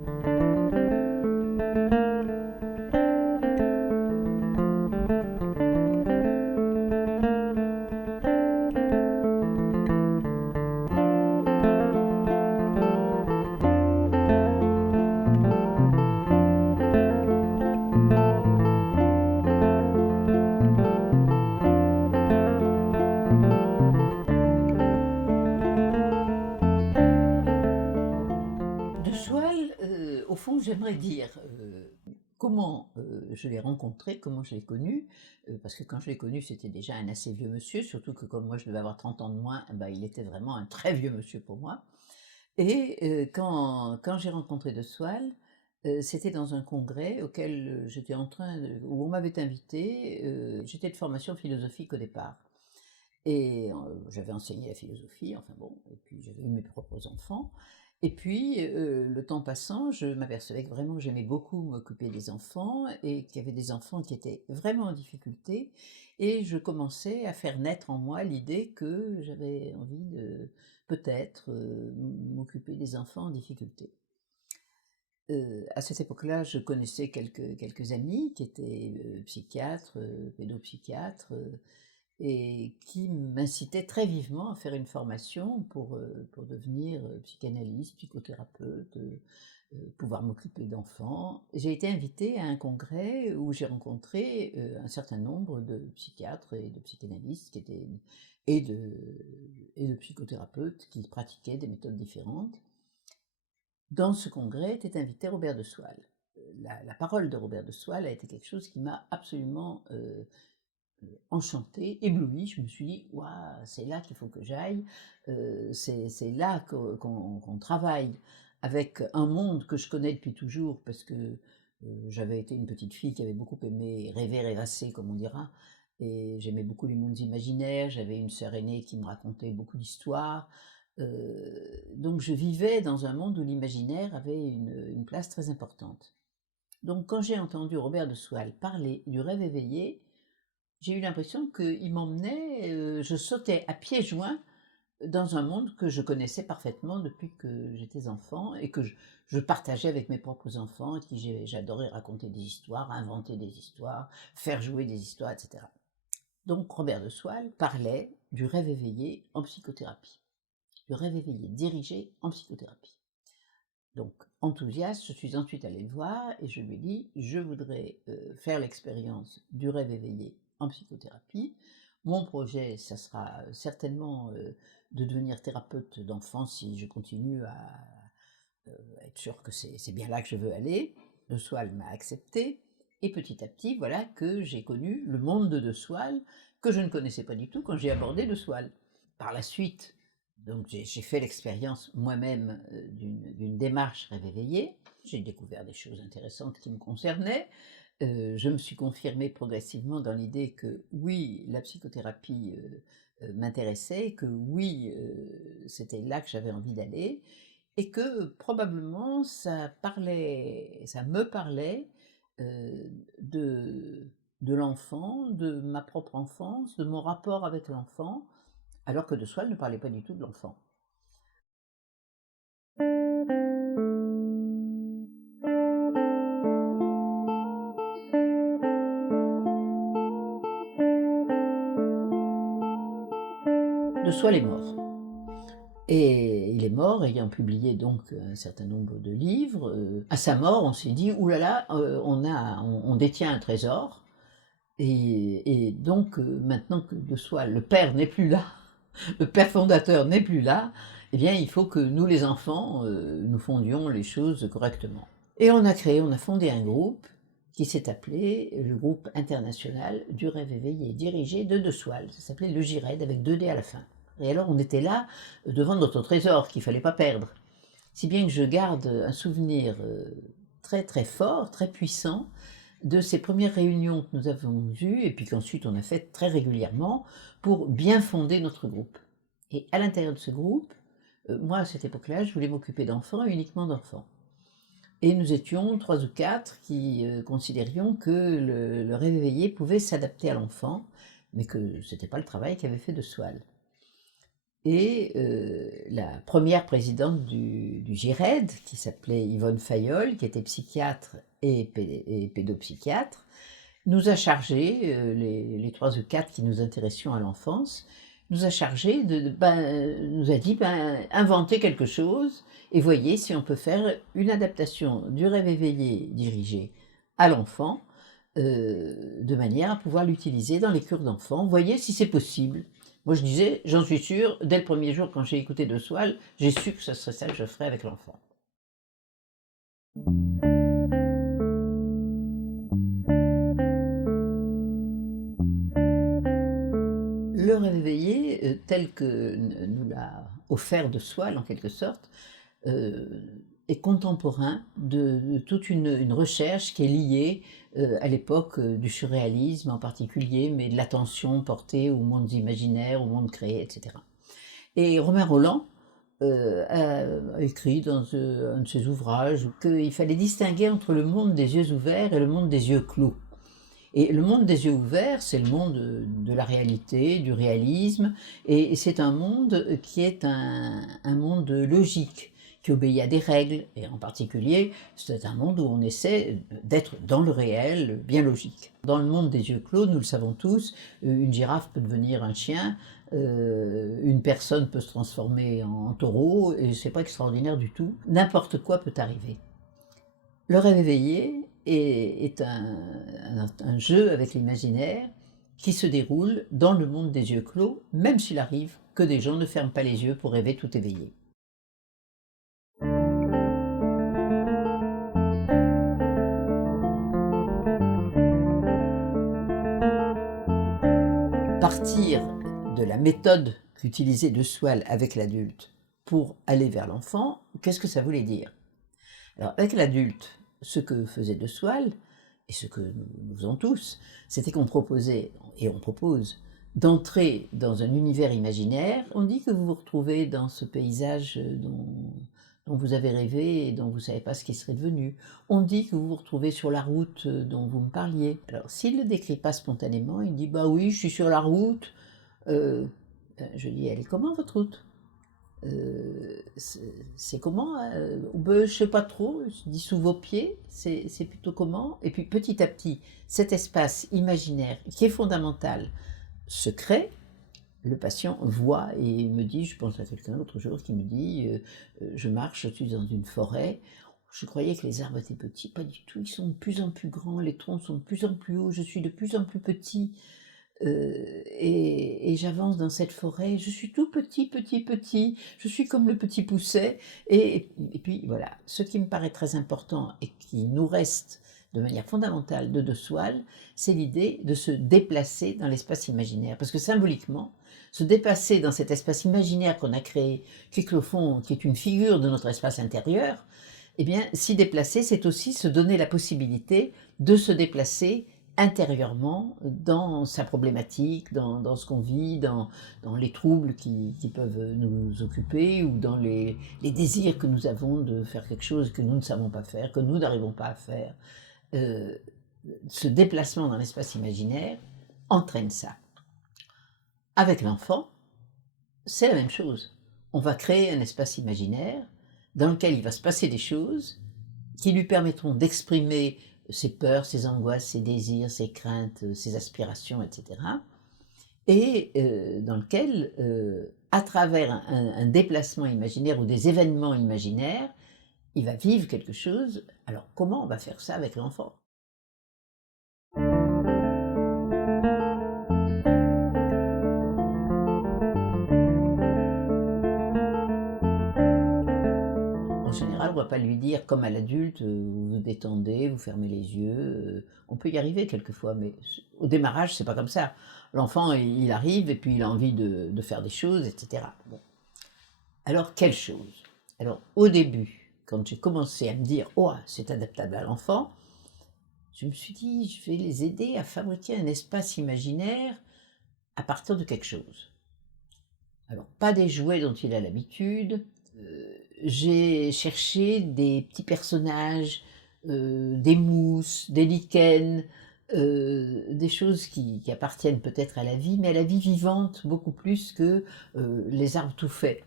De Choile, au fond, j'aimerais dire comment je l'ai rencontré, comment je l'ai connu, parce que quand je l'ai connu, c'était déjà un assez vieux monsieur, surtout que comme moi je devais avoir 30 ans de moins, eh ben, il était vraiment un très vieux monsieur pour moi. Et quand j'ai rencontré De Soualle, c'était dans un congrès auquel j'étais en train où on m'avait invité. J'étais de formation philosophique au départ. Et j'avais enseigné la philosophie, enfin bon, et puis j'avais eu mes propres enfants. Et puis, le temps passant, je m'apercevais que vraiment j'aimais beaucoup m'occuper des enfants et qu'il y avait des enfants qui étaient vraiment en difficulté. Et je commençais à faire naître en moi l'idée que j'avais envie de peut-être m'occuper des enfants en difficulté. À cette époque-là, je connaissais quelques amis qui étaient psychiatres, pédopsychiatres, et qui m'incitait très vivement à faire une formation pour devenir psychanalyste, psychothérapeute, pouvoir m'occuper d'enfants. J'ai été invitée à un congrès où j'ai rencontré un certain nombre de psychiatres et de psychanalystes et, de, et de psychothérapeutes qui pratiquaient des méthodes différentes. Dans ce congrès était invité Robert de Soualle. La parole de Robert de Soualle a été quelque chose qui m'a absolument enchantée, éblouie. Je me suis dit, waouh, c'est là qu'il faut que j'aille, c'est là qu'on travaille avec un monde que je connais depuis toujours, parce que j'avais été une petite fille qui avait beaucoup aimé rêver, rêvasser, comme on dira, et j'aimais beaucoup les mondes imaginaires. J'avais une sœur aînée qui me racontait beaucoup d'histoires, donc je vivais dans un monde où l'imaginaire avait une place très importante. Donc quand j'ai entendu Robert de Soualle parler du rêve éveillé, j'ai eu l'impression qu'il m'emmenait, je sautais à pieds joints dans un monde que je connaissais parfaitement depuis que j'étais enfant et que je partageais avec mes propres enfants, à qui j'adorais raconter des histoires, inventer des histoires, faire jouer des histoires, etc. Donc Robert de Soualle parlait du rêve éveillé en psychothérapie, du rêve éveillé dirigé en psychothérapie. Donc, enthousiaste, je suis ensuite allée le voir et je lui ai dit, je voudrais faire l'expérience du rêve éveillé en psychothérapie. Mon projet, ça sera certainement de devenir thérapeute d'enfants si je continue à être sûr que c'est bien là que je veux aller. De Soualle m'a accepté et petit à petit, voilà que j'ai connu le monde de Soualle que je ne connaissais pas du tout quand j'ai abordé De Soualle. Par la suite, donc j'ai fait l'expérience moi-même d'une démarche rêve éveillé. J'ai découvert des choses intéressantes qui me concernaient. Je me suis confirmée progressivement dans l'idée que oui, la psychothérapie m'intéressait, que oui, c'était là que j'avais envie d'aller, et que probablement ça me parlait de, de l'enfant, de ma propre enfance, de mon rapport avec l'enfant, alors que de Soualle ne parlait pas du tout de l'enfant. De Soualle est mort. Et il est mort ayant publié donc un certain nombre de livres. À sa mort, on s'est dit, oulala, on détient un trésor. Et donc, maintenant que De Soualle, le père n'est plus là, le père fondateur n'est plus là, eh bien, il faut que nous, les enfants, nous fondions les choses correctement. Et on a fondé un groupe qui s'est appelé le groupe international du rêve éveillé, dirigé de Soualle. Ça s'appelait le GIRED avec 2 D à la fin. Et alors, on était là devant notre trésor qu'il ne fallait pas perdre. Si bien que je garde un souvenir très très fort, très puissant, de ces premières réunions que nous avons eues et puis qu'ensuite on a faites très régulièrement pour bien fonder notre groupe. Et à l'intérieur de ce groupe, moi à cette époque-là, je voulais m'occuper d'enfants et uniquement d'enfants. Et nous étions 3 ou 4 qui considérions que le rêve éveillé pouvait s'adapter à l'enfant, mais que ce n'était pas le travail qu'avait fait De Soualle. Et la première présidente du GIRED, qui s'appelait Yvonne Fayolle, qui était psychiatre et pédopsychiatre, nous a chargés, les 3 ou 4 qui nous intéressions à l'enfance, nous a chargés nous a dit: «Ben, inventez quelque chose et voyez si on peut faire une adaptation du rêve éveillé dirigé à l'enfant, de manière à pouvoir l'utiliser dans les cures d'enfants. Voyez si c'est possible». Moi je disais: «J'en suis sûre, dès le premier jour quand j'ai écouté De Swal, j'ai su que ce serait ça que je ferais avec l'enfant». Le rêve éveillé, tel que nous l'a offert De Swal en quelque sorte, est contemporain de toute une recherche qui est liée, à l'époque, du surréalisme en particulier, mais de l'attention portée aux mondes imaginaires, aux mondes créés, et cetera. Et Romain Rolland, a écrit dans, un de ses ouvrages qu'il fallait distinguer entre le monde des yeux ouverts et le monde des yeux clos. Et le monde des yeux ouverts, c'est le monde de la réalité, du réalisme, et c'est un monde qui est un monde logique, qui obéit à des règles, et en particulier, c'est un monde où on essaie d'être dans le réel, bien logique. Dans le monde des yeux clos, nous le savons tous, une girafe peut devenir un chien, une personne peut se transformer en taureau, et c'est pas extraordinaire du tout. N'importe quoi peut arriver. Le rêve éveillé est un jeu avec l'imaginaire qui se déroule dans le monde des yeux clos, même s'il arrive que des gens ne ferment pas les yeux pour rêver tout éveillé. Partir de la méthode qu'utilisait De Swal avec l'adulte pour aller vers l'enfant, qu'est-ce que ça voulait dire? Alors avec l'adulte, ce que faisait De Swal, et ce que nous faisons tous, c'était qu'on proposait, et on propose, d'entrer dans un univers imaginaire. On dit que vous vous retrouvez dans ce paysage dont vous avez rêvé et dont vous ne savez pas ce qui serait devenu. On dit que vous vous retrouvez sur la route dont vous me parliez. Alors s'il ne le décrit pas spontanément, il dit: «Bah oui, je suis sur la route». Je dis: «Elle est comment votre route?» C'est comment? Ben, je sais pas trop, je dis sous vos pieds, c'est plutôt comment? Et puis petit à petit, cet espace imaginaire qui est fondamental se crée, le patient voit et me dit, je pense à quelqu'un l'autre jour qui me dit, je marche, je suis dans une forêt, je croyais que les arbres étaient petits, pas du tout, ils sont de plus en plus grands, les troncs sont de plus en plus hauts, je suis de plus en plus petit. Et j'avance dans cette forêt, je suis tout petit, petit, petit, je suis comme le petit pousset, et puis voilà. Ce qui me paraît très important et qui nous reste de manière fondamentale de Swal, c'est l'idée de se déplacer dans l'espace imaginaire. Parce que symboliquement, se déplacer dans cet espace imaginaire qu'on a créé, qui est au fond, qui est une figure de notre espace intérieur, eh bien, s'y déplacer, c'est aussi se donner la possibilité de se déplacer intérieurement dans sa problématique, dans ce qu'on vit, dans les troubles qui peuvent nous occuper ou dans les désirs que nous avons de faire quelque chose que nous ne savons pas faire, que nous n'arrivons pas à faire. Euh, Ce déplacement dans l'espace imaginaire entraîne ça. Avec l'enfant, c'est la même chose. On va créer un espace imaginaire dans lequel il va se passer des choses qui lui permettront d'exprimer ses peurs, ses angoisses, ses désirs, ses craintes, ses aspirations, etc. Et dans lequel, à travers un déplacement imaginaire ou des événements imaginaires, il va vivre quelque chose. Alors comment on va faire ça avec l'enfant? En général, on ne va pas lui dire comme à l'adulte, vous vous détendez, vous fermez les yeux, on peut y arriver quelquefois, mais au démarrage, c'est pas comme ça. L'enfant, il arrive et puis il a envie de faire des choses, etc. Bon. Alors, quelle chose? Alors, au début, quand j'ai commencé à me dire: «Oh, c'est adaptable à l'enfant», je me suis dit: «Je vais les aider à fabriquer un espace imaginaire à partir de quelque chose». Alors, pas des jouets dont il a l'habitude, j'ai cherché des petits personnages, des mousses, des lichens, Des choses qui appartiennent peut-être à la vie, mais à la vie vivante beaucoup plus que, les arbres tout faits.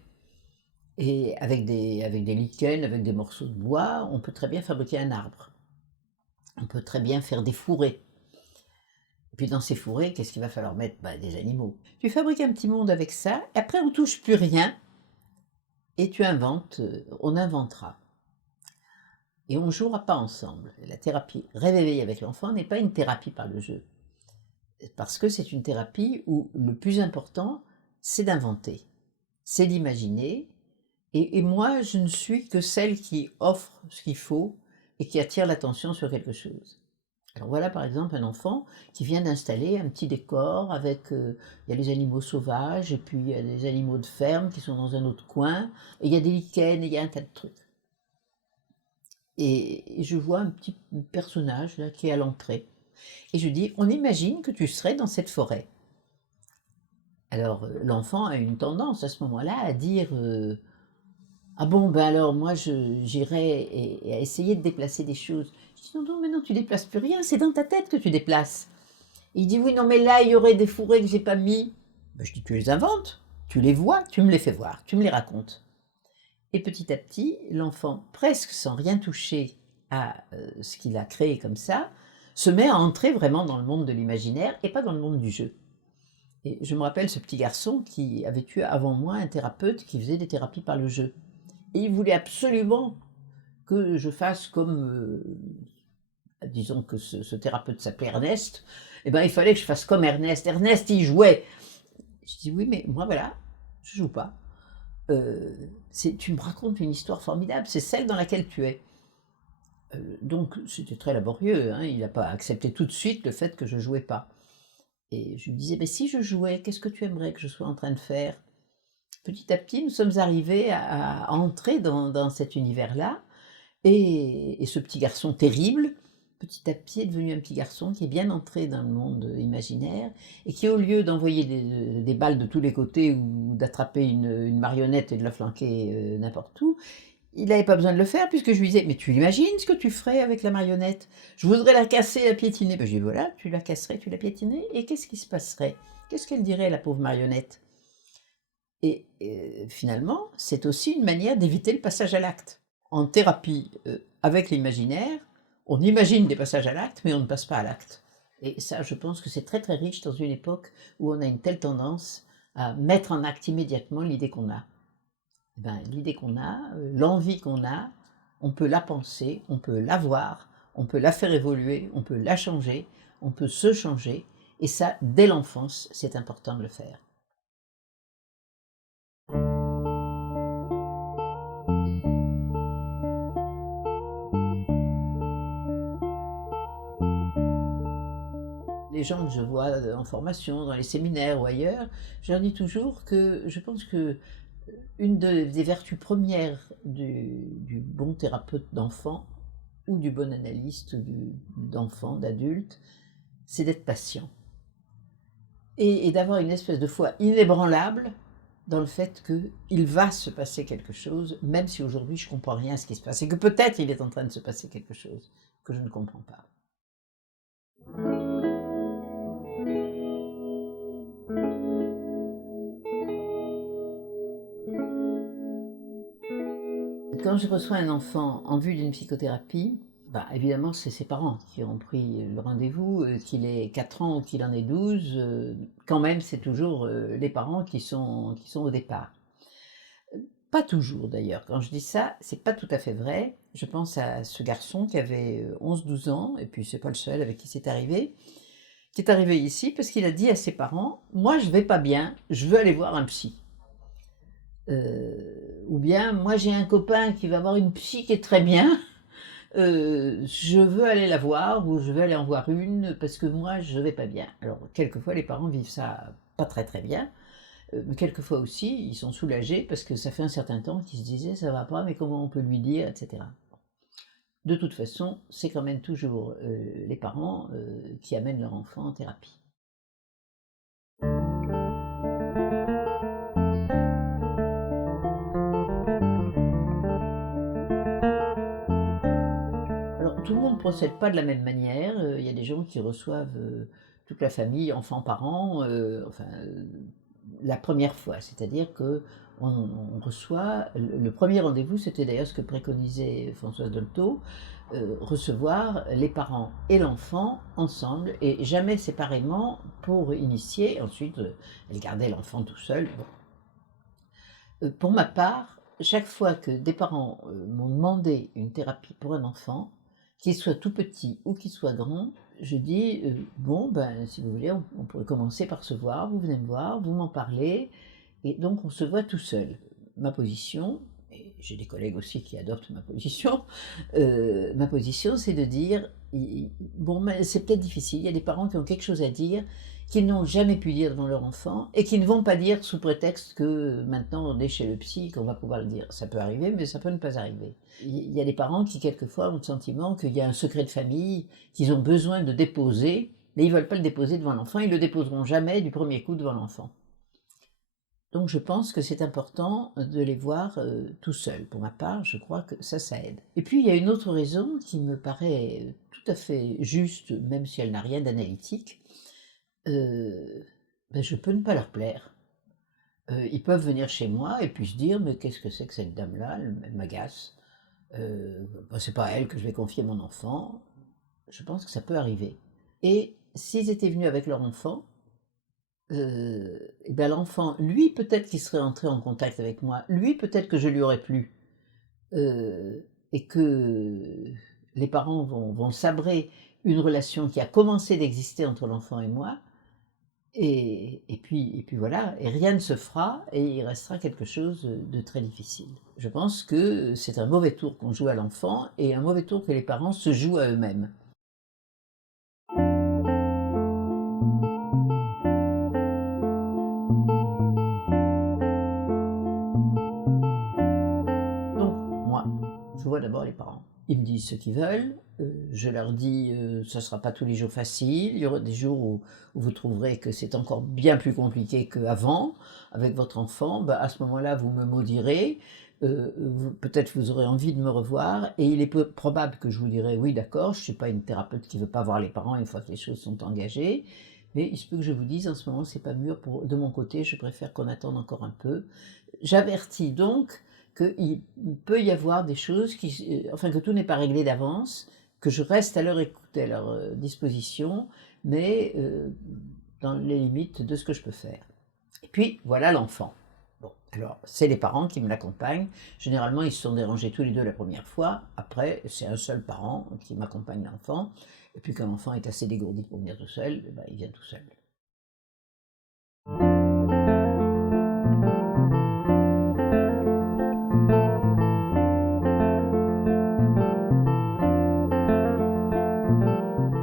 Et avec des lichens, avec des morceaux de bois, on peut très bien fabriquer un arbre. On peut très bien faire des fourrés. Et puis dans ces fourrés, qu'est-ce qu'il va falloir mettre? Bah, des animaux. Tu fabriques un petit monde avec ça, et après on touche plus rien et tu inventes, on inventera. Et on ne jouera pas ensemble. La thérapie rêve éveillé avec l'enfant n'est pas une thérapie par le jeu. Parce que c'est une thérapie où le plus important, c'est d'inventer, c'est d'imaginer. Et moi, je ne suis que celle qui offre ce qu'il faut et qui attire l'attention sur quelque chose. Alors voilà par exemple un enfant qui vient d'installer un petit décor avec, il y a les animaux sauvages et puis il y a des animaux de ferme qui sont dans un autre coin, et il y a des lichens et il y a un tas de trucs. Et je vois un petit personnage là qui est à l'entrée. Et je dis, on imagine que tu serais dans cette forêt. Alors l'enfant a une tendance à ce moment-là à dire, ah bon, ben alors moi j'irai et à essayer de déplacer des choses. Je dis, non, non, mais non, tu déplaces plus rien, c'est dans ta tête que tu déplaces. Il dit, oui, non, mais là, il y aurait des fourrés que j'ai pas mis. Ben, je dis, tu les inventes, tu les vois, tu me les fais voir, tu me les racontes. Et petit à petit, l'enfant, presque sans rien toucher à ce qu'il a créé comme ça, se met à entrer vraiment dans le monde de l'imaginaire et pas dans le monde du jeu. Et je me rappelle ce petit garçon qui avait eu avant moi un thérapeute qui faisait des thérapies par le jeu. Et il voulait absolument que je fasse comme, disons que ce thérapeute s'appelait Ernest, et ben il fallait que je fasse comme Ernest. Ernest, il jouait. Je dis oui, mais moi voilà, je joue pas. Tu me racontes une histoire formidable, c'est celle dans laquelle tu es. Donc c'était très laborieux, hein, il n'a pas accepté tout de suite le fait que je jouais pas. Et je lui disais, mais si je jouais, qu'est-ce que tu aimerais que je sois en train de faire? Petit à petit, nous sommes arrivés à entrer dans cet univers-là, et ce petit garçon terrible, petit à petit est devenu un petit garçon qui est bien entré dans le monde imaginaire, et qui, au lieu d'envoyer des balles de tous les côtés ou d'attraper une marionnette et de la flanquer n'importe où, il n'avait pas besoin de le faire, puisque je lui disais, mais tu imagines ce que tu ferais avec la marionnette? Je voudrais la casser, la piétiner. Ben, je lui dis, voilà, tu la casserais, tu la piétinerais, et qu'est-ce qui se passerait? Qu'est-ce qu'elle dirait, la pauvre marionnette? Et finalement, c'est aussi une manière d'éviter le passage à l'acte. En thérapie, avec l'imaginaire, on imagine des passages à l'acte, mais on ne passe pas à l'acte. Et ça, je pense que c'est très très riche dans une époque où on a une telle tendance à mettre en acte immédiatement l'idée qu'on a. Eh ben, l'idée qu'on a, l'envie qu'on a, on peut la penser, on peut l'avoir, on peut la faire évoluer, on peut la changer, on peut se changer, et ça, dès l'enfance, c'est important de le faire. Les gens que je vois en formation, dans les séminaires ou ailleurs, je leur dis toujours que je pense que une des vertus premières du bon thérapeute d'enfant ou du bon analyste d'enfant, d'adulte, c'est d'être patient et d'avoir une espèce de foi inébranlable dans le fait qu'il va se passer quelque chose, même si aujourd'hui je ne comprends rien à ce qui se passe, et que peut-être il est en train de se passer quelque chose que je ne comprends pas. Quand je reçois un enfant en vue d'une psychothérapie, bah, évidemment, c'est ses parents qui ont pris le rendez-vous, qu'il ait 4 ans ou qu'il en ait 12, quand même, c'est toujours les parents qui sont au départ. Pas toujours d'ailleurs, quand je dis ça, c'est pas tout à fait vrai. Je pense à ce garçon qui avait 11-12 ans, et puis c'est pas le seul avec qui c'est arrivé, qui est arrivé ici parce qu'il a dit à ses parents, moi je vais pas bien, je veux aller voir un psy. Ou bien, moi j'ai un copain qui va voir une psy qui est très bien, je veux aller la voir ou je veux aller en voir une parce que moi je vais pas bien. Alors quelquefois les parents vivent ça pas très très bien, mais quelquefois aussi ils sont soulagés parce que ça fait un certain temps qu'ils se disaient ça va pas mais comment on peut lui dire, etc. De toute façon, c'est quand même toujours les parents qui amènent leur enfant en thérapie. Alors Tout le monde ne procède pas de la même manière. Il y a des gens qui reçoivent toute la famille, enfants, parents, enfin, la première fois. C'est-à-dire qu'on reçoit, le premier rendez-vous, c'était d'ailleurs ce que préconisait Françoise Dolto, recevoir les parents et l'enfant ensemble et jamais séparément pour initier. Ensuite, elle gardait l'enfant tout seul. Bon. Pour ma part, chaque fois que des parents m'ont demandé une thérapie pour un enfant, qu'il soit tout petit ou qu'il soit grand, je dis bon, ben, si vous voulez, on pourrait commencer par se voir, vous venez me voir, vous m'en parlez, et donc on se voit tout seul. Ma position, et j'ai des collègues aussi qui adoptent ma position, c'est de dire bon, ben, c'est peut-être difficile, il y a des parents qui ont quelque chose à dire, qu'ils n'ont jamais pu dire devant leur enfant et qui ne vont pas dire sous prétexte que maintenant on est chez le psy qu'on va pouvoir le dire. Ça peut arriver, mais ça peut ne pas arriver. Il y a des parents qui quelquefois ont le sentiment qu'il y a un secret de famille qu'ils ont besoin de déposer, mais ils ne veulent pas le déposer devant l'enfant, ils ne le déposeront jamais du premier coup devant l'enfant. Donc je pense que c'est important de les voir tout seuls. Pour ma part, je crois que ça aide. Et puis il y a une autre raison qui me paraît tout à fait juste, même si elle n'a rien d'analytique. Ben, je peux ne pas leur plaire. Ils peuvent venir chez moi et puis se dire: «Mais qu'est-ce que c'est que cette dame-là? Elle m'agace. Ben, c'est pas à elle que je vais confier mon enfant». Je pense que ça peut arriver. Et s'ils étaient venus avec leur enfant, et ben l'enfant, lui, peut-être qu'il serait entré en contact avec moi. Lui, peut-être que je lui aurais plu. Et que les parents vont sabrer une relation qui a commencé d'exister entre l'enfant et moi. Et puis voilà, et rien ne se fera et il restera quelque chose de très difficile. Je pense que c'est un mauvais tour qu'on joue à l'enfant et un mauvais tour que les parents se jouent à eux-mêmes. Donc moi, je vois d'abord les parents. Ils me disent ce qu'ils veulent, je leur dis, ça ne sera pas tous les jours facile, il y aura des jours où vous trouverez que c'est encore bien plus compliqué qu'avant avec votre enfant, bah, à ce moment-là vous me maudirez, peut-être vous aurez envie de me revoir et il est peu probable que je vous dirai: «Oui d'accord, je ne suis pas une thérapeute qui ne veut pas voir les parents une fois que les choses sont engagées, mais il se peut que je vous dise en ce moment c'est pas mûr de mon côté, je préfère qu'on attende encore un peu». J'avertis donc qu'il peut y avoir des choses enfin que tout n'est pas réglé d'avance, que je reste à leur écoute et à leur disposition, mais dans les limites de ce que je peux faire. Et puis voilà l'enfant. Bon, alors c'est les parents qui me l'accompagnent. Généralement, ils se sont dérangés tous les deux la première fois. Après, c'est un seul parent qui m'accompagne l'enfant. Et puis quand l'enfant est assez dégourdi pour venir tout seul, eh ben, il vient tout seul.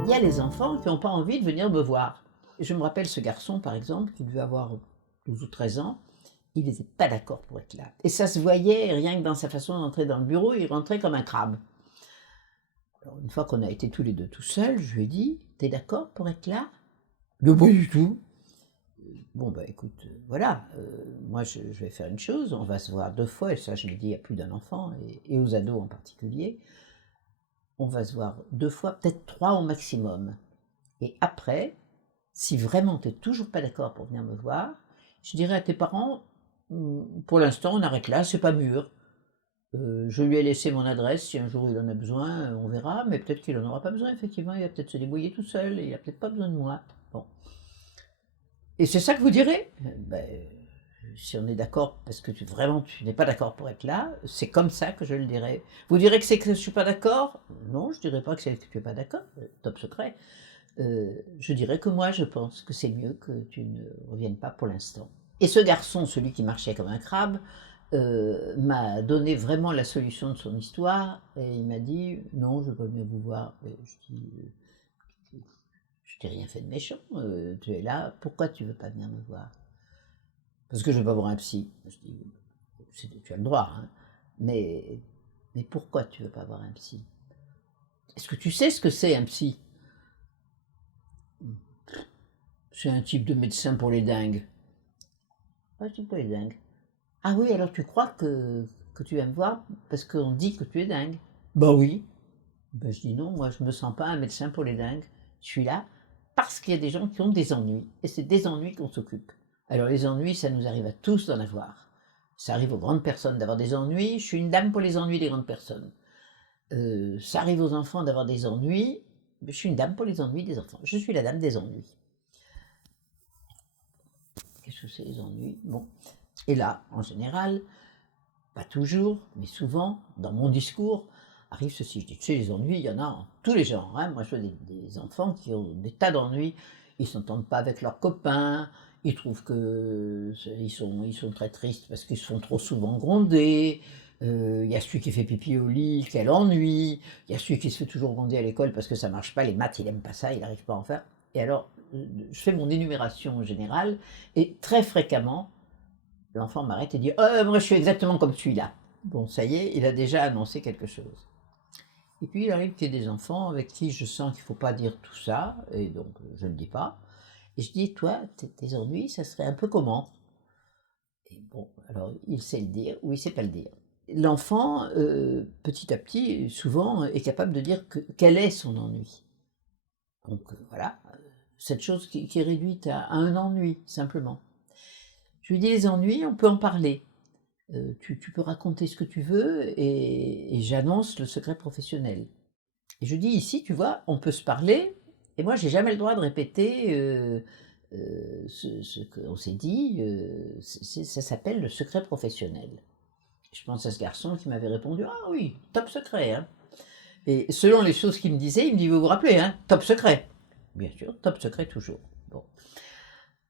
Il y a les enfants qui n'ont pas envie de venir me voir. Je me rappelle ce garçon, par exemple, qui devait avoir 12 ou 13 ans, il n'était pas d'accord pour être là. Et ça se voyait rien que dans sa façon d'entrer dans le bureau, il rentrait comme un crabe. Alors, une fois qu'on a été tous les deux tout seuls, je lui ai dit: «T'es d'accord pour être là?» «Mais pas du tout». Bon, bah écoute, voilà, moi je vais faire une chose, on va se voir 2 fois, et ça je l'ai dit à plus d'un enfant, et aux ados en particulier. On va se voir 2 fois, peut-être 3 au maximum. Et après, si vraiment tu n'es toujours pas d'accord pour venir me voir, je dirais à tes parents: Pour l'instant, on arrête là, c'est pas mûr. Je lui ai laissé mon adresse, si un jour il en a besoin, on verra, mais peut-être qu'il en aura pas besoin effectivement, il va peut-être se débrouiller tout seul et il a peut-être pas besoin de moi». Bon. Et c'est ça que vous direz? Si on est d'accord parce que vraiment tu n'es pas d'accord pour être là, c'est comme ça que je le dirai. Vous direz que c'est que je suis pas d'accord? Non, je dirai pas que c'est que tu es pas d'accord, top secret. Je dirais que moi, je pense que c'est mieux que tu ne reviennes pas pour l'instant. Et ce garçon, celui qui marchait comme un crabe, m'a donné vraiment la solution de son histoire et il m'a dit: «Non, je veux pas venir vous voir». Et je dis: «Je t'ai rien fait de méchant, tu es là, pourquoi tu veux pas venir me voir?» «Parce que je veux pas voir un psy». Je dis: «Tu as le droit, hein, mais pourquoi tu veux pas voir un psy? Est-ce que tu sais ce que c'est un psy?» «C'est un type de médecin pour les dingues». «Ah, un type pour les dingues. Ah oui, alors tu crois que tu vas me voir parce qu'on dit que tu es dingue?» «Bah oui». Ben, je dis non, moi je me sens pas un médecin pour les dingues. Je suis là parce qu'il y a des gens qui ont des ennuis et c'est des ennuis qu'on s'occupe. Alors les ennuis, ça nous arrive à tous d'en avoir. Ça arrive aux grandes personnes d'avoir des ennuis. Je suis une dame pour les ennuis des grandes personnes. Ça arrive aux enfants d'avoir des ennuis. Je suis une dame pour les ennuis des enfants. Je suis la dame des ennuis. Qu'est-ce que c'est les ennuis? Bon. Et là, en général, pas toujours, mais souvent, dans mon discours, arrive ceci. Je dis, tu sais, les ennuis, il y en a en tous les genres. Hein. Moi, je vois des enfants qui ont des tas d'ennuis. Ils ne s'entendent pas avec leurs copains. Ils trouvent que ils sont très tristes parce qu'ils se font trop souvent gronder. Il y a celui qui fait pipi au lit, quel ennui. Il y a celui qui se fait toujours gronder à l'école parce que ça marche pas. Les maths, il n'aime pas ça, il n'arrive pas à en faire. Et alors, je fais mon énumération générale et très fréquemment, l'enfant m'arrête et dit moi je suis exactement comme celui-là. Bon, ça y est, il a déjà annoncé quelque chose. Et puis il arrive qu'il y ait des enfants avec qui je sens qu'il ne faut pas dire tout ça, et donc je ne le dis pas. Et je dis, toi, tes ennuis, ça serait un peu comment? Et bon, alors il sait le dire ou il ne sait pas le dire. L'enfant, petit à petit, souvent, est capable de dire quel est son ennui. Donc voilà, cette chose qui est réduite à un ennui, simplement. Je lui dis, les ennuis, on peut en parler. Tu peux raconter ce que tu veux et j'annonce le secret professionnel. Et je dis ici, tu vois, on peut se parler et moi j'ai jamais le droit de répéter ce qu'on s'est dit, ça s'appelle le secret professionnel. Je pense à ce garçon qui m'avait répondu, ah oui, top secret. Hein. Et selon les choses qu'il me disait, il me dit, vous vous rappelez, hein, top secret. Bien sûr, top secret toujours. Bon.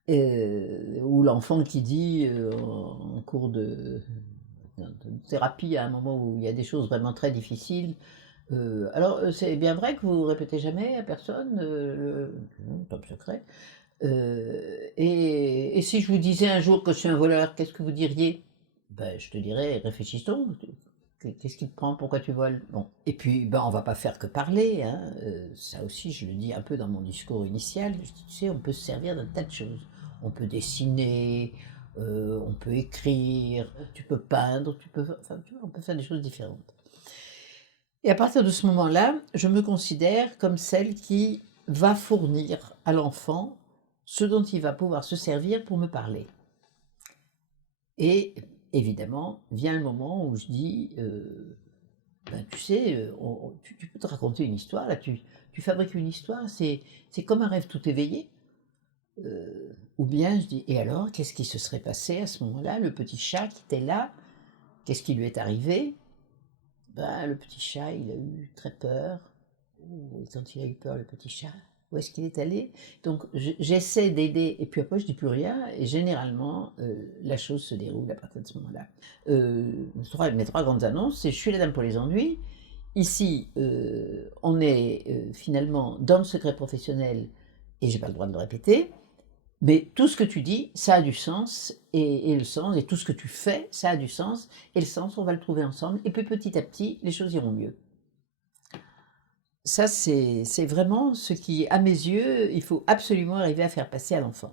Ou l'enfant qui dit en cours de thérapie à un moment où il y a des choses vraiment très difficiles. Alors, c'est bien vrai que vous répétez jamais à personne top secret. Et si je vous disais un jour que je suis un voleur, qu'est-ce que vous diriez? Ben, je te dirais, réfléchissons. Qu'est-ce qui te prend? Pourquoi tu voles? Bon. Et puis, ben, on va pas faire que parler. Hein. Ça aussi, je le dis un peu dans mon discours initial. Je dis, tu sais, on peut se servir d'un tas de choses. On peut dessiner, on peut écrire, tu peux peindre, enfin, tu vois, on peut faire des choses différentes. Et à partir de ce moment-là, je me considère comme celle qui va fournir à l'enfant ce dont il va pouvoir se servir pour me parler. Et évidemment, vient le moment où je dis, ben, tu sais, tu peux te raconter une histoire, là, tu fabriques une histoire, c'est comme un rêve tout éveillé. Ou bien je dis, et alors, qu'est-ce qui se serait passé à ce moment-là? Le petit chat qui était là, qu'est-ce qui lui est arrivé? Ben, le petit chat, il a eu très peur. Et quand il a eu peur, le petit chat, où est-ce qu'il est allé? Donc j'essaie d'aider, et puis après je dis plus rien, et généralement la chose se déroule à partir de ce moment-là. Mes trois grandes annonces, c'est je suis la dame pour les ennuis. Ici, on est finalement dans le secret professionnel, et j'ai pas le droit de le répéter. Mais tout ce que tu dis, ça a du sens, et le sens, et tout ce que tu fais, ça a du sens, et le sens, on va le trouver ensemble, et puis petit à petit, les choses iront mieux. Ça, c'est vraiment ce qui, à mes yeux, il faut absolument arriver à faire passer à l'enfant.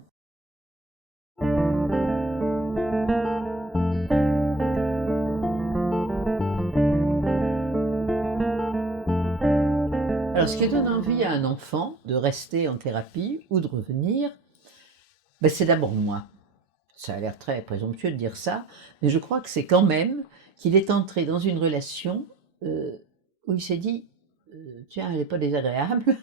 Alors, ce qui donne envie à un enfant de rester en thérapie ou de revenir, ben, c'est d'abord moi. Ça a l'air très présomptueux de dire ça, mais je crois que c'est quand même qu'il est entré dans une relation où il s'est dit, tiens, elle n'est pas désagréable,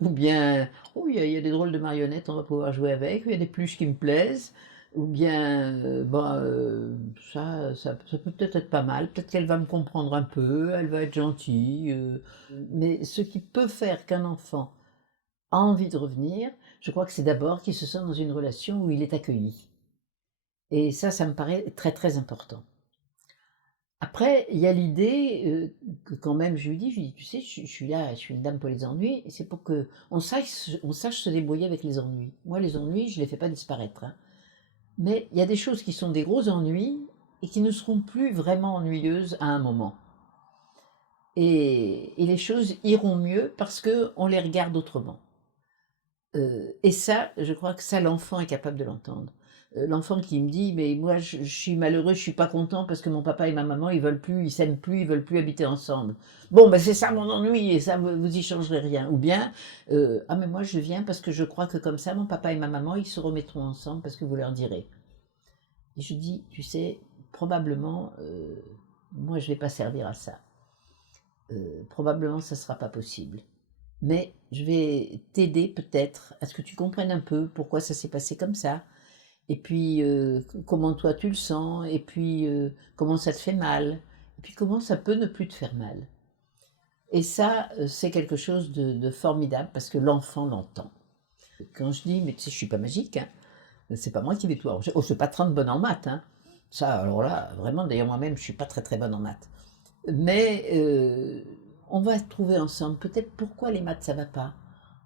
ou bien, oh, il y a des drôles de marionnettes, on va pouvoir jouer avec, il y a des peluches qui me plaisent, ou bien, ça peut peut-être être pas mal, peut-être qu'elle va me comprendre un peu, elle va être gentille, mais ce qui peut faire qu'un enfant a envie de revenir, je crois que c'est d'abord qu'il se sent dans une relation où il est accueilli. Et ça me paraît très très important. Après, il y a l'idée que quand même, je lui dis, tu sais, je suis là, je suis une dame pour les ennuis, et c'est pour que on sache se débrouiller avec les ennuis. Moi, les ennuis, je les fais pas disparaître. Hein. Mais il y a des choses qui sont des gros ennuis et qui ne seront plus vraiment ennuyeuses à un moment. Et les choses iront mieux parce qu'on les regarde autrement. Et ça, je crois que ça, l'enfant est capable de l'entendre. l'enfant qui me dit: «Mais moi je suis malheureux, je suis pas content parce que mon papa et ma maman ils veulent plus, ils s'aiment plus, ils veulent plus habiter ensemble». Bon, ben, c'est ça mon ennui et ça vous y changerez rien. Ou bien: «Ah mais moi je viens parce que je crois que comme ça mon papa et ma maman ils se remettront ensemble parce que vous leur direz». Et je dis: «Tu sais, probablement, moi je vais pas servir à ça. Probablement ça sera pas possible. Mais je vais t'aider peut-être à ce que tu comprennes un peu pourquoi ça s'est passé comme ça. Et puis, comment toi tu le sens, et puis, comment ça te fait mal, et puis comment ça peut ne plus te faire mal». Et ça, c'est quelque chose de formidable parce que l'enfant l'entend. Quand je dis: «Mais tu sais, je suis pas magique, hein, c'est pas moi qui vais tout arranger». Oh, je suis pas très bonne en maths, hein. Ça, alors là, vraiment, d'ailleurs moi-même, je suis pas très, très bonne en maths. Mais on va trouver ensemble peut-être pourquoi les maths ça va pas.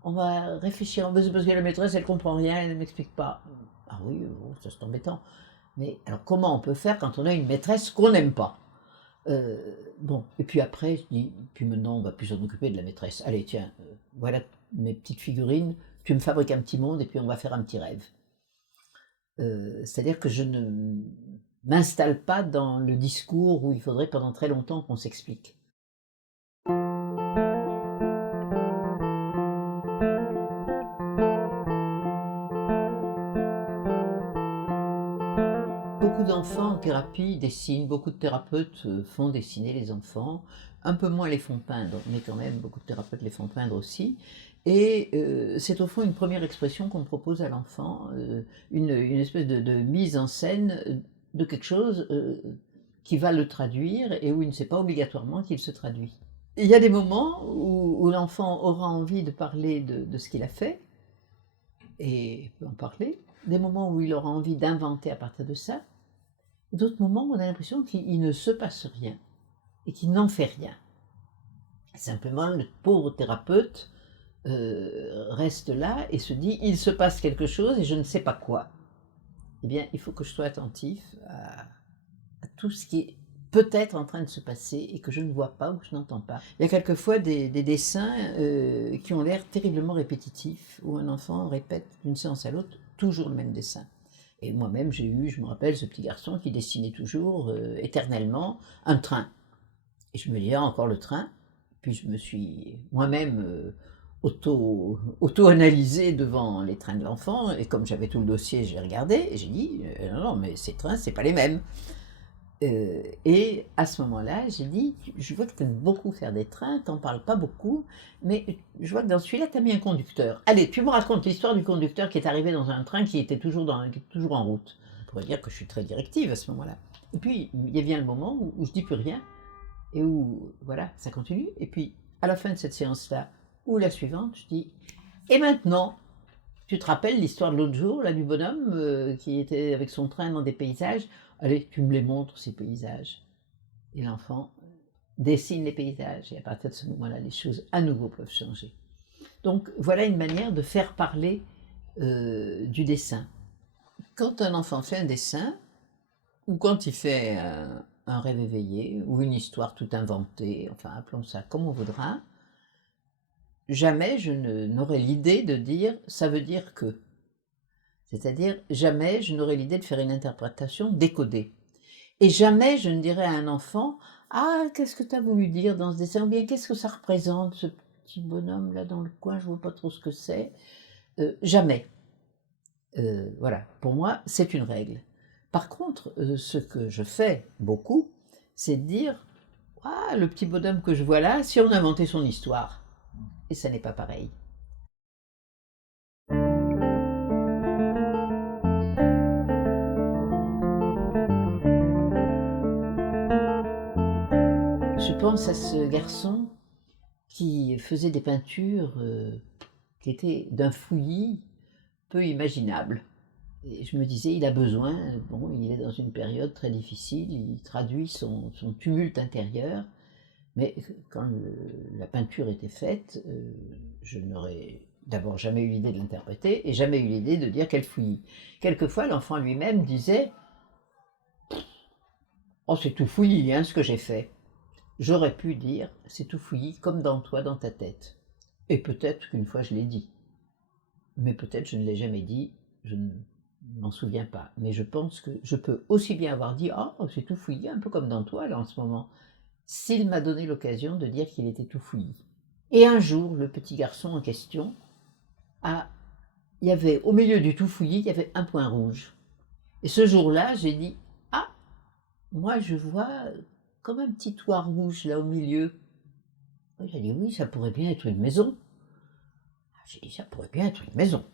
On va réfléchir, c'est parce que la maîtresse elle comprend rien, elle ne m'explique pas. Ah oui, oh, ça c'est embêtant. Mais alors comment on peut faire quand on a une maîtresse qu'on n'aime pas? Bon, et puis après je dis, puis maintenant on va plus s'en occuper de la maîtresse. Allez tiens, voilà mes petites figurines, tu me fabriques un petit monde et puis on va faire un petit rêve. C'est-à-dire que je ne m'installe pas dans le discours où il faudrait pendant très longtemps qu'on s'explique. Beaucoup d'enfants en thérapie dessinent, beaucoup de thérapeutes font dessiner les enfants, un peu moins les font peindre, mais quand même beaucoup de thérapeutes les font peindre aussi. Et c'est au fond une première expression qu'on propose à l'enfant, une espèce de mise en scène de quelque chose qui va le traduire et où il ne sait pas obligatoirement qu'il se traduit. Il y a des moments où l'enfant aura envie de parler de ce qu'il a fait, et peut en parler, des moments où il aura envie d'inventer à partir de ça, d'autres moments où on a l'impression qu'il ne se passe rien et qu'il n'en fait rien. Simplement, le pauvre thérapeute reste là et se dit: «Il se passe quelque chose et je ne sais pas quoi». Eh bien, il faut que je sois attentif à tout ce qui est peut-être en train de se passer et que je ne vois pas ou que je n'entends pas. Il y a quelquefois des dessins qui ont l'air terriblement répétitifs, où un enfant répète d'une séance à l'autre toujours le même dessin. Et moi-même, j'ai eu, je me rappelle, ce petit garçon qui dessinait toujours, éternellement, un train. Et je me dis: «Ah, encore le train». Puis je me suis moi-même auto-analysée devant les trains de l'enfant, et comme j'avais tout le dossier, j'ai regardé et j'ai dit: Non, non, mais ces trains, c'est pas les mêmes». Et à ce moment-là, j'ai dit: «Je vois que tu aimes beaucoup faire des trains, tu en parles pas beaucoup, mais je vois que dans celui-là, tu as mis un conducteur. Allez, tu me racontes l'histoire du conducteur qui est arrivé dans un train qui était qui est toujours en route». On pourrait dire que je suis très directive à ce moment-là. Et puis, il y a bien le moment où je dis plus rien et où, voilà, ça continue. Et puis, à la fin de cette séance-là, ou la suivante, je dis: «Et maintenant, tu te rappelles l'histoire de l'autre jour, là, du bonhomme qui était avec son train dans des paysages? Allez, tu me les montres, ces paysages». Et l'enfant dessine les paysages, et à partir de ce moment-là, les choses à nouveau peuvent changer. Donc voilà une manière de faire parler du dessin. Quand un enfant fait un dessin, ou quand il fait un rêve éveillé, ou une histoire tout inventée, enfin appelons ça comme on voudra, jamais je n'aurai l'idée de dire ça veut dire que. C'est-à-dire, jamais je n'aurai l'idée de faire une interprétation décodée. Et jamais je ne dirai à un enfant: «Ah, qu'est-ce que tu as voulu dire dans ce dessin?» ou bien «Qu'est-ce que ça représente, ce petit bonhomme là dans le coin, je vois pas trop ce que c'est». Jamais. Voilà, pour moi, c'est une règle. Par contre, ce que je fais beaucoup, c'est de dire: «Ah, le petit bonhomme que je vois là, si on inventait son histoire». Et ça n'est pas pareil. Je pense à ce garçon qui faisait des peintures qui étaient d'un fouillis peu imaginable. Et je me disais, il a besoin, bon, il est dans une période très difficile, il traduit son tumulte intérieur, mais quand la peinture était faite, je n'aurais d'abord jamais eu l'idée de l'interpréter et jamais eu l'idée de dire quel fouillis. Quelquefois, l'enfant lui-même disait: «Oh, c'est tout fouillis, hein, ce que j'ai fait». J'aurais pu dire: «C'est tout fouillis comme dans toi, dans ta tête». Et peut-être qu'une fois je l'ai dit, mais peut-être je ne l'ai jamais dit, je ne Je m'en souviens pas, mais je pense que je peux aussi bien avoir dit: «Oh, c'est tout fouillis», un peu comme dans toi là en ce moment, s'il m'a donné l'occasion de dire qu'il était tout fouillis. Et un jour, le petit garçon en question a il y avait au milieu du tout fouillis, il y avait un point rouge. Et ce jour-là, j'ai dit: «Ah, moi je vois, comme un petit toit rouge là au milieu». Il a dit: «Oui, ça pourrait bien être une maison». J'ai dit: «Ça pourrait bien être une maison».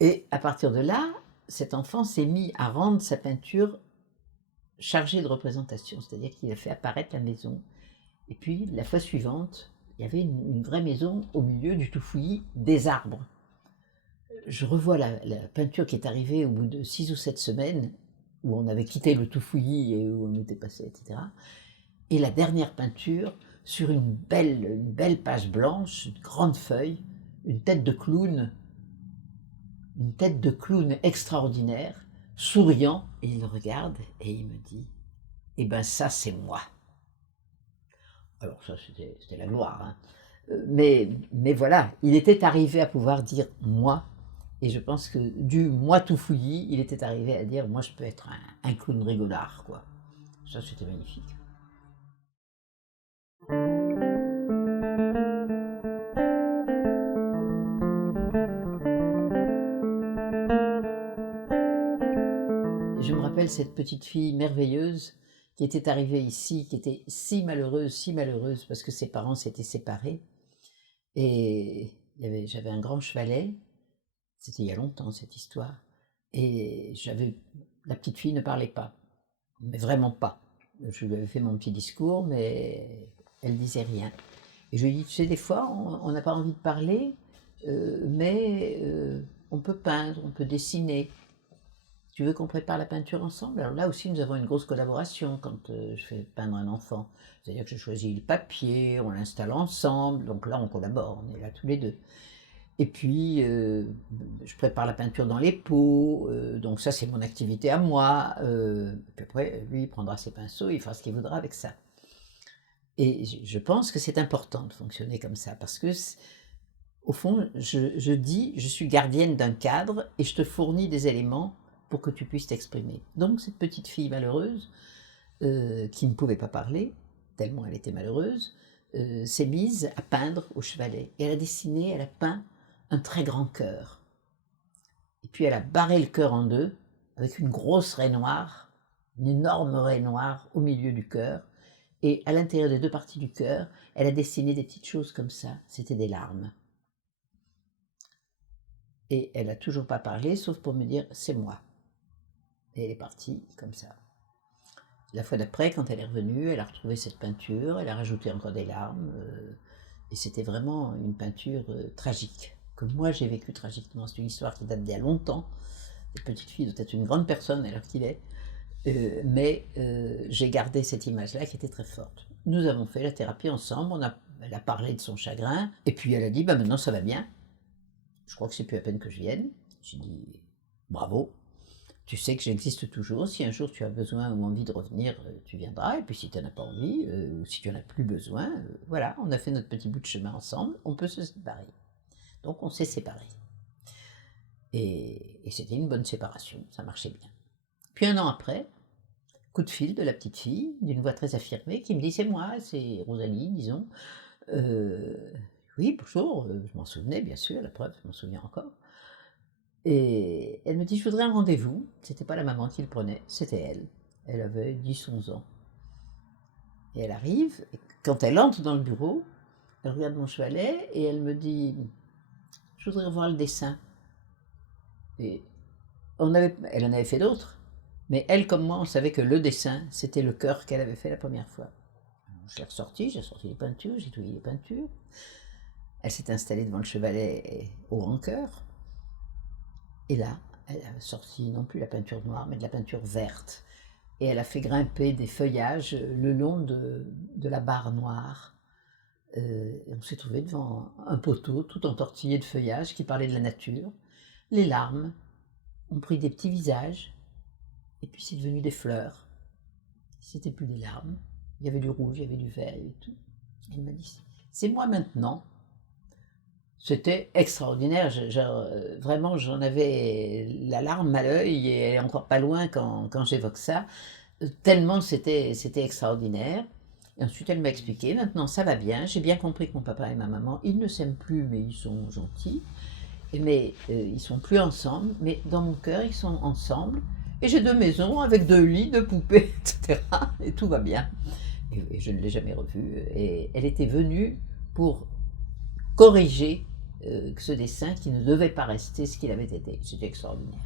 Et à partir de là, cet enfant s'est mis à rendre sa peinture chargée de représentation, c'est-à-dire qu'il a fait apparaître la maison. Et puis la fois suivante, il y avait une vraie maison au milieu du tout fouillis, des arbres. Je revois la peinture qui est arrivée au bout de 6 ou 7 semaines, où on avait quitté le tout fouillis et où on était passé, etc. Et la dernière peinture, sur une belle page blanche, une grande feuille, une tête de clown, une tête de clown extraordinaire, souriant, et il regarde et il me dit: «Eh ben ça, c'est moi». Alors ça, c'était la gloire, hein. Mais voilà, il était arrivé à pouvoir dire «moi», et je pense que du «moi tout fouillis», il était arrivé à dire «moi je peux être un clown rigolard», quoi. Ça, c'était magnifique. Je me rappelle cette petite fille merveilleuse qui était arrivée ici, qui était si malheureuse parce que ses parents s'étaient séparés, et j'avais un grand chevalet, c'était il y a longtemps cette histoire, et la petite fille ne parlait pas, mais vraiment pas. Je lui avais fait mon petit discours, mais elle disait rien. Et je lui ai dit: «Tu sais, des fois, on n'a pas envie de parler, mais on peut peindre, on peut dessiner. Tu veux qu'on prépare la peinture ensemble?» Alors là aussi, nous avons une grosse collaboration quand je fais peindre un enfant. C'est-à-dire que je choisis le papier, on l'installe ensemble, donc là, on collabore, on est là tous les deux. Et puis, je prépare la peinture dans les pots, donc ça, c'est mon activité à moi. Puis après, lui, il prendra ses pinceaux, il fera ce qu'il voudra avec ça. Et je pense que c'est important de fonctionner comme ça, parce que, au fond, je dis, je suis gardienne d'un cadre et je te fournis des éléments pour que tu puisses t'exprimer. Donc cette petite fille malheureuse, qui ne pouvait pas parler, tellement elle était malheureuse, s'est mise à peindre au chevalet. Et elle a dessiné, elle a peint un très grand cœur. Et puis elle a barré le cœur en deux, avec une grosse raie noire, une énorme raie noire au milieu du cœur. Et à l'intérieur des deux parties du cœur, elle a dessiné des petites choses comme ça, c'était des larmes. Et elle n'a toujours pas parlé, sauf pour me dire c'est moi. Et elle est partie comme ça. La fois d'après, quand elle est revenue, elle a retrouvé cette peinture, elle a rajouté encore des larmes, et c'était vraiment une peinture tragique, que moi j'ai vécue tragiquement. C'est une histoire qui date d'il y a longtemps. Cette petite fille doit être une grande personne à l'heure qu'il est, mais j'ai gardé cette image-là qui était très forte. Nous avons fait la thérapie ensemble, elle a parlé de son chagrin, et puis elle a dit bah, maintenant ça va bien. Je crois que c'est plus à peine que je vienne. J'ai dit bravo, tu sais que j'existe toujours. Si un jour tu as besoin ou envie de revenir, tu viendras. Et puis si tu n'en as pas envie, ou si tu n'en as plus besoin, voilà, on a fait notre petit bout de chemin ensemble, on peut se séparer. Donc on s'est séparés. Et c'était une bonne séparation, ça marchait bien. Puis un an après, coup de fil de la petite fille, d'une voix très affirmée, qui me dit c'est moi, c'est Rosalie, disons. Oui, bonjour, je m'en souvenais bien sûr, la preuve, je m'en souviens encore. Et elle me dit: «Je voudrais un rendez-vous». C'était pas la maman qui le prenait, c'était elle. Elle avait 10, 11 ans. Et elle arrive, et quand elle entre dans le bureau, elle regarde mon chevalet et elle me dit: «Je voudrais revoir le dessin». Et elle en avait fait d'autres, mais elle comme moi, on savait que le dessin, c'était le cœur qu'elle avait fait la première fois. Alors, je l'ai ressorti, j'ai sorti les peintures, j'ai touillé les peintures. Elle s'est installée devant le chevalet au grand cœur. Et là, elle a sorti non plus la peinture noire, mais de la peinture verte. Et elle a fait grimper des feuillages le long de la barre noire. On s'est trouvé devant un poteau tout entortillé de feuillages qui parlait de la nature. Les larmes ont pris des petits visages, et puis c'est devenu des fleurs. C'était plus des larmes. Il y avait du rouge, il y avait du vert, il y avait tout. Elle m'a dit: c'est moi maintenant. C'était extraordinaire, vraiment j'en avais la larme à l'œil et elle est encore pas loin quand j'évoque ça, tellement c'était extraordinaire. Et ensuite elle m'a expliqué: «Maintenant ça va bien, j'ai bien compris que mon papa et ma maman, ils ne s'aiment plus mais ils sont gentils, mais ils sont plus ensemble, mais dans mon cœur ils sont ensemble et j'ai 2 maisons avec 2 lits, 2 poupées» et cetera et tout va bien. Et je ne l'ai jamais revue et elle était venue pour corriger ce dessin qui ne devait pas rester ce qu'il avait été. C'était extraordinaire.